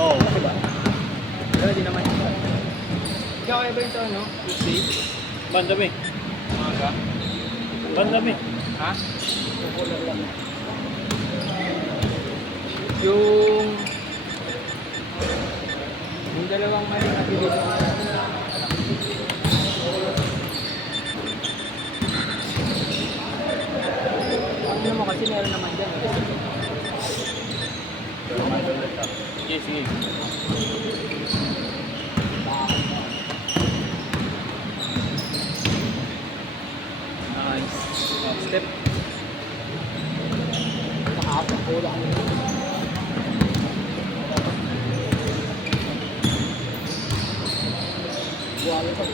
Oo. Diba? Pero di naman ito. Ikaw kaya ba ito, no? Tuesday? Bandami. Umaga? Bandami. Ha? Yung... Yung dalawang mali na pinili ko. Ano mo kasi meron naman dyan. Sige, sige. Nice. Step. Nakakapula. Buwalo pa.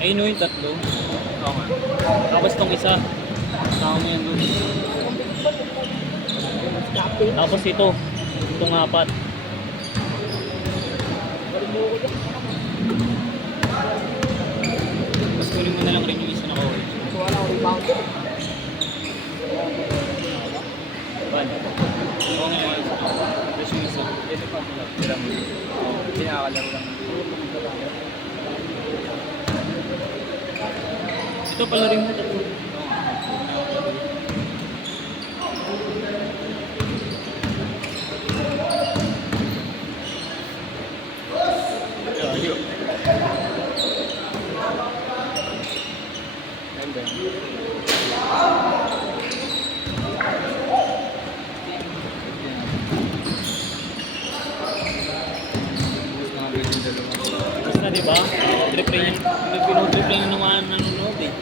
Ayun o yung tatlo. Tapos tong isa. Tama mo yan doon. Tapos ito. Itong apat. Tapos kunin mo na lang rin yung isa na orange. Wala akong rebound. Ban. Oo nga yung isa. Tapos yung isa. Ito pa sila mo. Pinakalaro lang. Ito pala rin mo tatlo. Ayo. Ganda. Tapos na diba? Triple yun. Triple yun naman nanonood eh.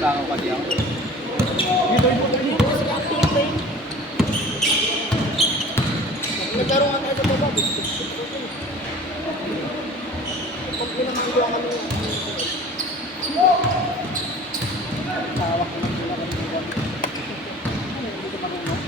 Baka pag yan. Nagkaroon ka tayo sa baba. Pag pinamanggawa kami. Tawak naman sila kami. Hindi ko marunong.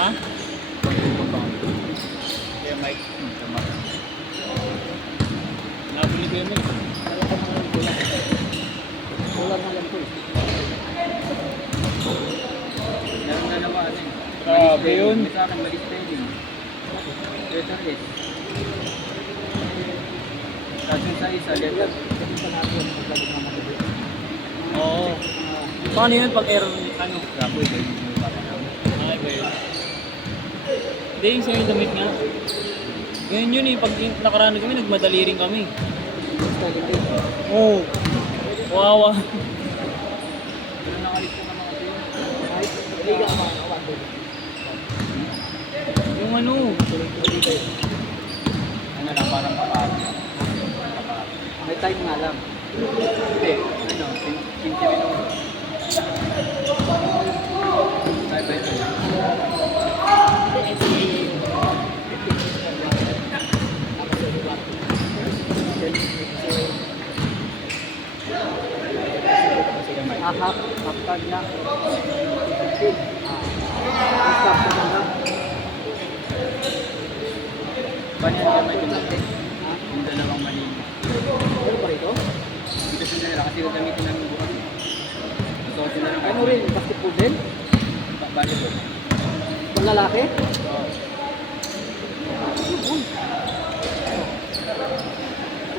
Ha? Kaya Mike. Nabili ko yun eh. Kulang na lang po eh. Meron na naman eh. Grabe yun. May sa akin, mali spelling. Letterless. Tapos yung sa isa, letter. Kasi sa natin, magbalik na matibig. Oo. Paano yun pag error ano? Grabe, ito yung parang namin. Ay ba yun? Hindi yung sa'yo damit nga. Ganyan yun eh. Pag nakaraan kami, nagmadali rin kami. Oo. Wawa. Pero nakalit ko naman kasi yun. Liga ka mga kawan. Yung ano. Ano lang, parang kapag. May time nga lang. Hindi, ano, 15 minutos. Ay, ba ito? Ahap, kapag na. Stop ko na lang. Paano yung gamay yung natin? Yung dalawang mali. Ano ba ito? Dito sila nila kasi gagamitin namin bukas. So, sila lang Ano rin, basketball din? Bali po. Pang lalaki? Oo.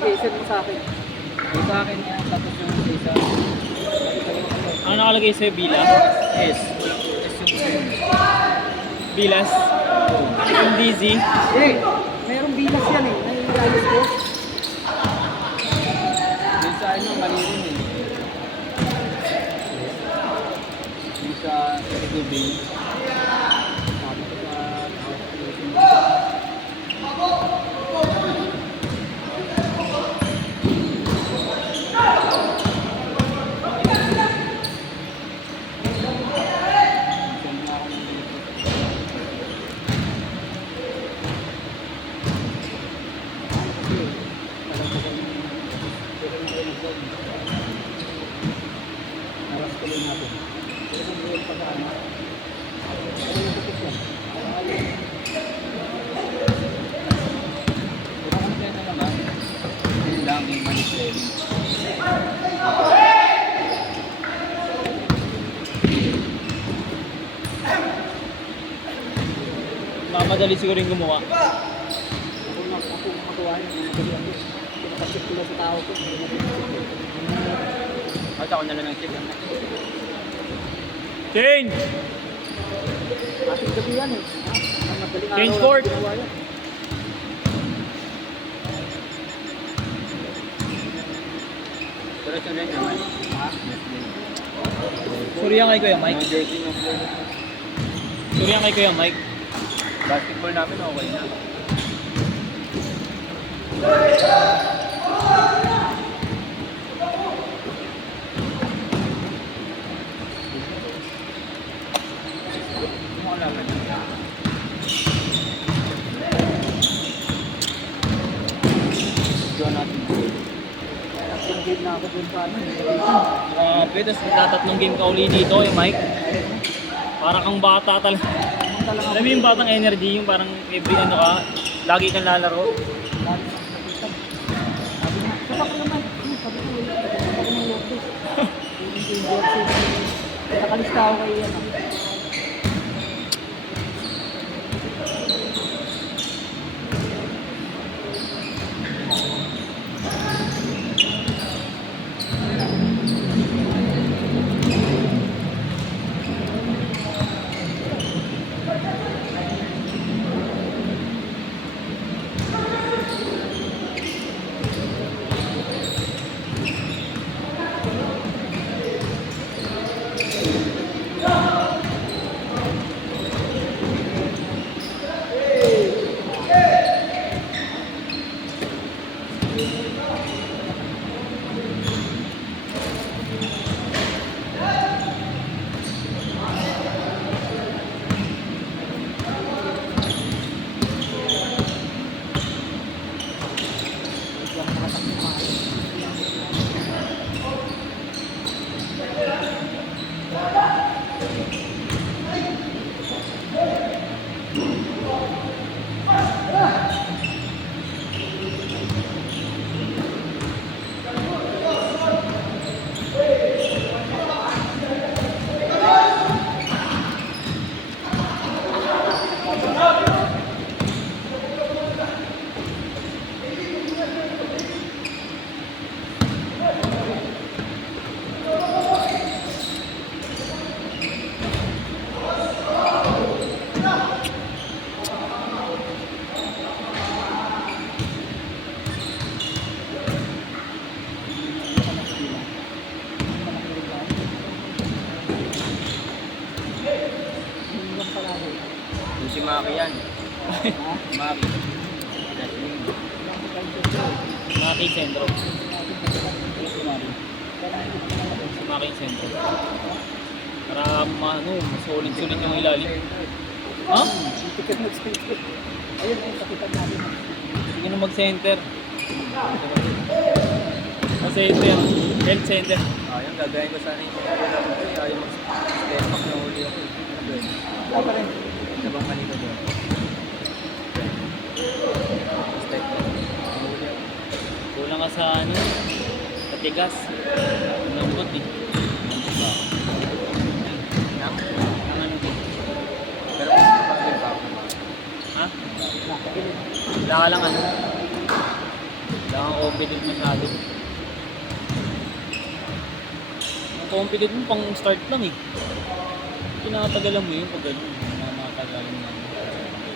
Okay, send mo sa akin. Yung sa akin yan, tapos yung isa. Ano nakalagay sa'yo, Bila? S. S yung send. Bilas? Yung DZ? Eh, mayroong bilas yan eh. Naiayos ko. Yung sa ano, mali rin eh. Yung sa Edubing. Sabi ko sa Mamadali siguro yung gumawa. ako magawa yun. Madali ako. Pinapasip ko lang sa tao ko. At ako na lang ng chip. Change! Ating gabi yan eh. Ang madaling Change araw court. lang ginawa yan. Pero ito rin naman. Ha? Sorry yan kay Kuya Yung Mike. jersey ng player. Sorry yan kay Kuya Mike. Basketball namin okay na. Ano ko laban niya? Doon natin. Yung game na ako dun sa ano. Grabe, tapos magtatatlong game ka uli dito, eh, Mike. Parang kang bata talaga. Alam mo yung batang energy, yung parang every ano ka, lagi kang lalaro. Sabi nga, saka ko naman. Sabi ko, wala ko ng loto. Yung jersey. Nakalista ako kay ano. Yung si Maki yan. Maki. Maki Sentro. Si Maki Sentro. Para masulit-sulit yung ilalim. Ha? Ticket mag-center. Ayun, ayun, sakitan natin. Hindi ka na mag-center. Center. Health center. Yung gagawin ko sana yung pinagula ko ito. Ayaw mag-step up na huli ako. Wala pa rin. Nabang kanina doon. Step up. Nahuli ako. Kulang ka sa ano, patigas. Lambot eh. Nang? Ang ano eh. Pero kung kapagin pa ako naman. Ha? Nakakilit. Wala ka lang ano. Wala kang confident masyado. Ang confident mo pang start lang eh. Tinatagalan mo yun pag gano'n. Matagalan mo.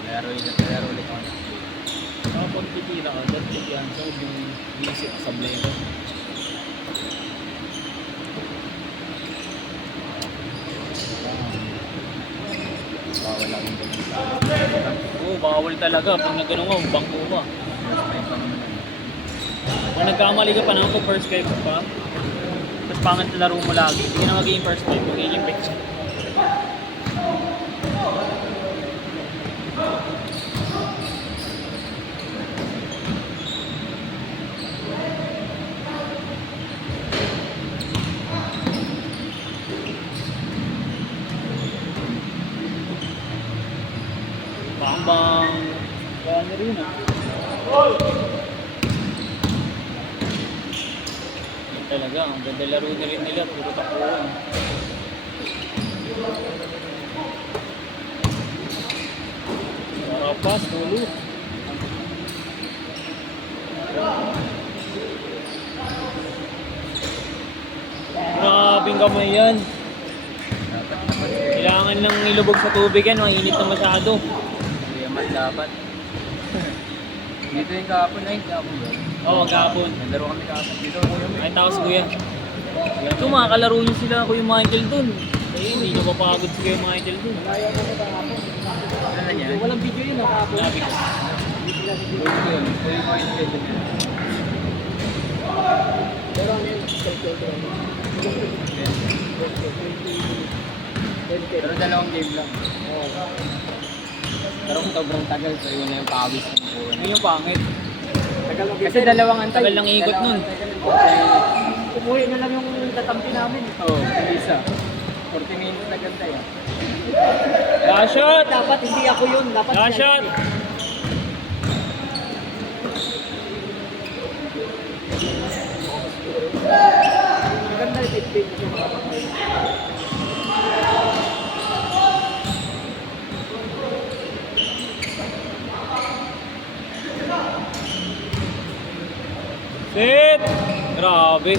Laro ulit ako. Kapag titira ka, dapat yan. So, yung visit sa blender. Bawal lang yung ganun sa Oo, bawal talaga. Pag nagano ka, bangko ka. Kung nagkamali ka pa naman kung first guy pa, tapos pangit na laro mo lagi, hindi ka na magiging first guy, magiging picture. Bang! Kaya na rin ah. Yan talaga, ang ganda laro na rin nila, puro takuan. Karapas, tulo. Grabing kamay yan. Kailangan lang ilubog sa tubig yan, mainit na masyado. Yaman dapat. Dito yung kahapon na yung kahapon ba? Oo, kahapon. Naglaro kami kahapon dito. Ay, tao si Kuya. Ito, makakalaro niyo sila Kuya Michael dun. Ayun, hindi nyo mapagod si Kuya Michael dun. Malayo ako sa kahapon. Ano na yan? Walang video yun kahapon. Sabi ko. Ito yun. Ito yung mga schedule niya. Pero ano yun? Schedule ko. Pero dalawang game lang. Pero kung sobrang tagal, so yun na yung pawis ng buwan. Yun yung pangit. Tagal mag Kasi dalawang antay. Tagal lang ikot nun. Umuwi na lang yung tatampi namin. Oo, isa. 40 minutes na ganda yan. Last shot! Dapat hindi ako yun. Dapat Last siya shot! yun. Maganda yung 15 yung mga pangay. Sit! Grabe.